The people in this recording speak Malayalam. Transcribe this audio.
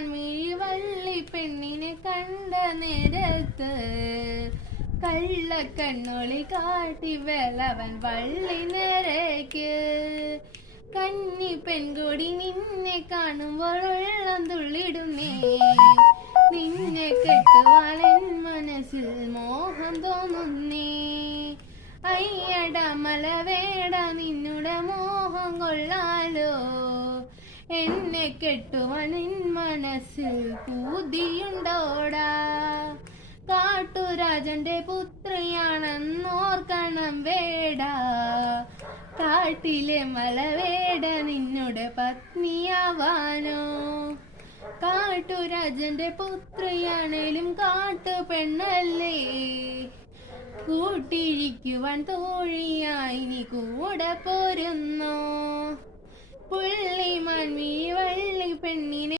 മാൻമിഴി വള്ളി പെണ്ണിനെ കണ്ട നേരത്ത് കള്ളക്കണ്ണൊളി കാട്ടി വേളവൻ വള്ളി നേരേക്ക്. കന്നി പെൺകൊടി നിന്നെ കാണുമ്പോൾ വെള്ളം തുള്ളിടുന്നേ, നിന്നെ കെട്ടുവാൻ മനസ്സിൽ മോഹം തോന്നുന്നേ. അയ്യട മലവേട നിന്നുടെ മോഹം കൊള്ളാലോ, എന്നെ കെട്ടുവാൻ മനസ്സിൽ പൂതിയുണ്ടോടാ. കാട്ടുരാജന്റെ പുത്രിയാണെന്നോർക്കണം വേടാ, കാട്ടിലെ മലവേട നിന്നുടെ പത്നിയാവാനോ. കാട്ടുരാജന്റെ പുത്രിയാണേലും കാട്ടു പെണ്ണല്ലേ, കൂട്ടിഴിക്കുവാൻ തോഴിയായി നീ കൂടെ പോരുന്നോ. പുള്ളി മാൻമിഴി വള്ളി പെണ്ണിനെ